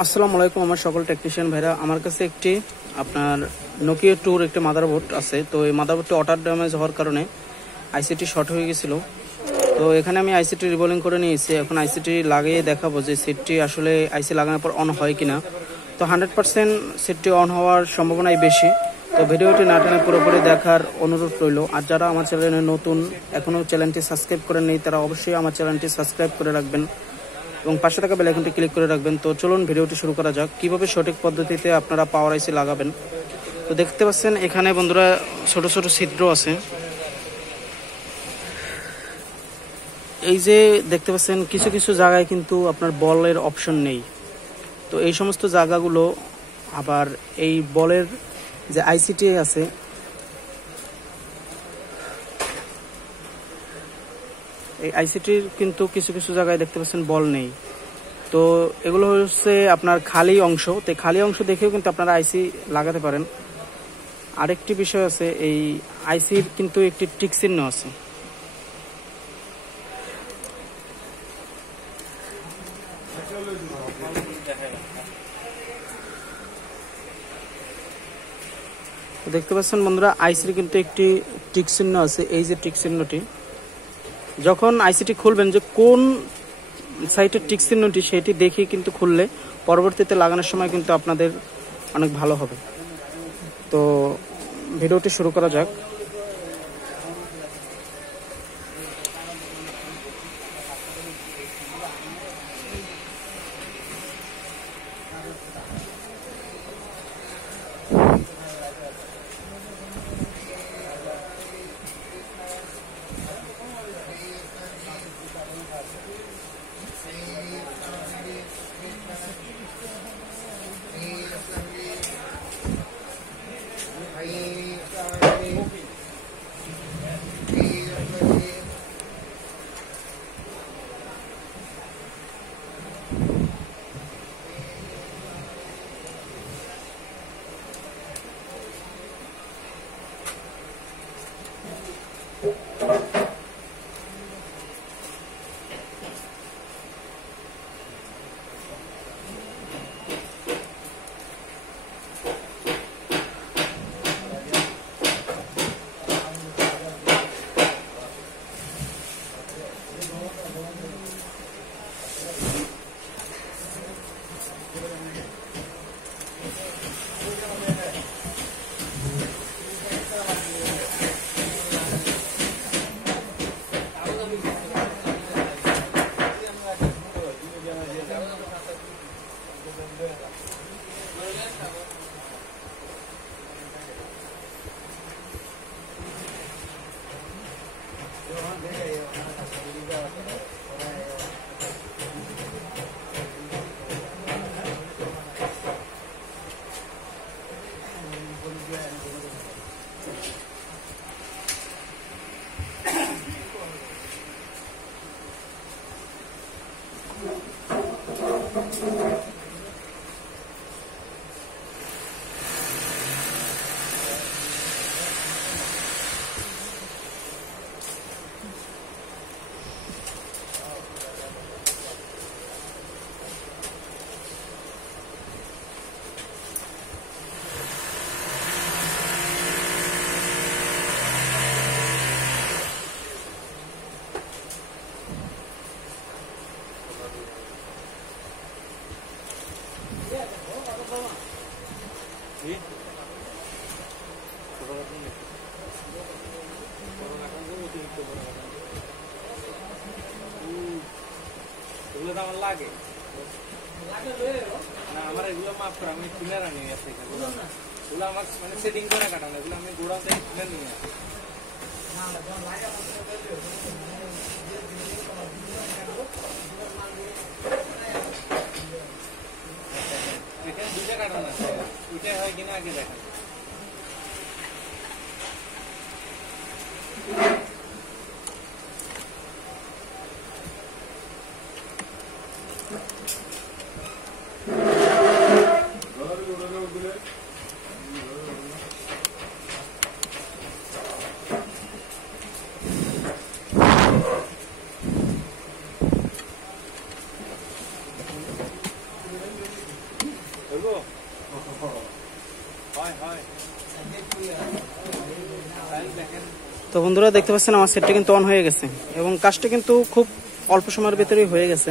আসসালামু আলাইকুম আমার সকল টেকনিশিয়ান ভাইরা। আমার কাছে একটি আপনার নোকিয়া টুর একটি মাদারবোর্ড আছে। তো এই মাদারবোর্ডটি ওয়াটার ড্যামেজ হওয়ার কারণে আইসিটি শর্ট হয়ে গেছিল। তো এখানে আমি আইসিটি রিবোলিং করে নিয়েছি। এখন আইসিটি লাগিয়ে দেখাবো যে সেটটি আসলে আইসি লাগানোর পর অন হয় কিনা। তো 100% সেটটি অন হওয়ার সম্ভাবনাই বেশি। তো ভিডিওটি না টেনে পুরোপুরি দেখার অনুরোধ রইল। আর যারা আমার চ্যানেলে নতুন, এখনও চ্যানেলটি সাবস্ক্রাইব করেন নেই, তারা অবশ্যই আমার চ্যানেলটি সাবস্ক্রাইব করে রাখবেন এবং পাশে থাকা বেল আইকনটি ক্লিক করে রাখবেন। তো চলুন ভিডিওটি শুরু করা যাক, কিভাবে সঠিক পদ্ধতিতে আপনারা পাওয়ার আইসি লাগাবেন। তো দেখতে পাচ্ছেন এখানে বন্ধুরা ছোট ছোট ছিদ্র আছে। এই যে দেখতে পাচ্ছেন কিছু কিছু জায়গায় কিন্তু আপনার বলের অপশন নেই। তো এই সমস্ত জায়গাগুলো আবার এই বলের যে আইসিটি আছে, এই আইসিটির কিন্তু কিছু কিছু জায়গায় দেখতে পাচ্ছেন বল নেই। তো এগুলো হচ্ছে আপনার খালি অংশ। তো খালি অংশ দেখেও কিন্তু আপনারা আইসি লাগাতে পারেন। আরেকটি বিষয় আছে, এই আইসির কিন্তু একটি টিক চিহ্ন আছে। দেখতে পাচ্ছেন বন্ধুরা, আইসির কিন্তু একটি টিক চিহ্ন আছে। এই যে টিক চিহ্নটি, যখন আইসিটি খুলবেন যে কোন সাইটের টিক চিহ্নটি, সেটি দেখে কিন্তু খুললে পরবর্তীতে লাগানোর সময় কিন্তু আপনাদের অনেক ভালো হবে। তো ভিডিওটি শুরু করা যাক। আমার লাগে না, আমার এগুলো মাফ করে আমি কিনে নিয়ে আসি। এগুলো আমার মানে সেটিং করে কাটানো, এগুলো আমি গোড়া থেকে কিনে নিয়ে আসি। এখানে দুইটা কাটানো আছে, ওইটাই হয় কিনা আগে দেখা। তো বন্ধুরা দেখতে পাচ্ছেন আমার সেটটা কিন্তু অন হয়ে গেছে এবং কাজটা কিন্তু খুব অল্প সময়ের ভিতরেই হয়ে গেছে।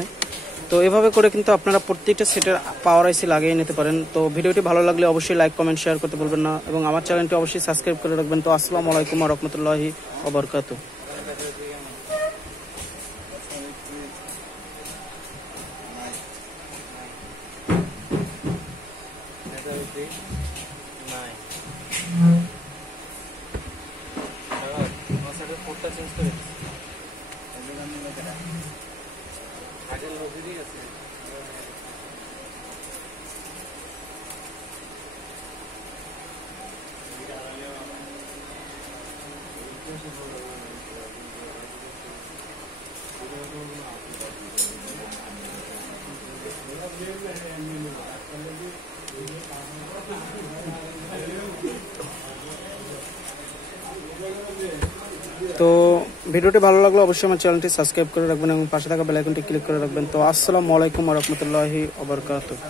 তো এভাবে করে কিন্তু আপনারা প্রত্যেকটা সেটের পাওয়ার আইসি লাগিয়ে নিতে পারেন। তো ভিডিওটি ভালো লাগলে অবশ্যই লাইক কমেন্ট শেয়ার করতে বলবেন না এবং আমার চ্যানেলটি অবশ্যই সাবস্ক্রাইব করে রাখবেন। তো আসসালামু আলাইকুম ওয়া রাহমাতুল্লাহি ওয়া বারাকাতুহু। তো ভিডিওটি ভালো লাগলে অবশ্যই আমার চ্যানেলটি সাবস্ক্রাইব করে রাখবেন এবং পাশে থাকা বেল আইকনটি ক্লিক করে রাখবেন। তো আসসালামু আলাইকুম ওয়া রাহমাতুল্লাহি ওয়া বারাকাতুহু।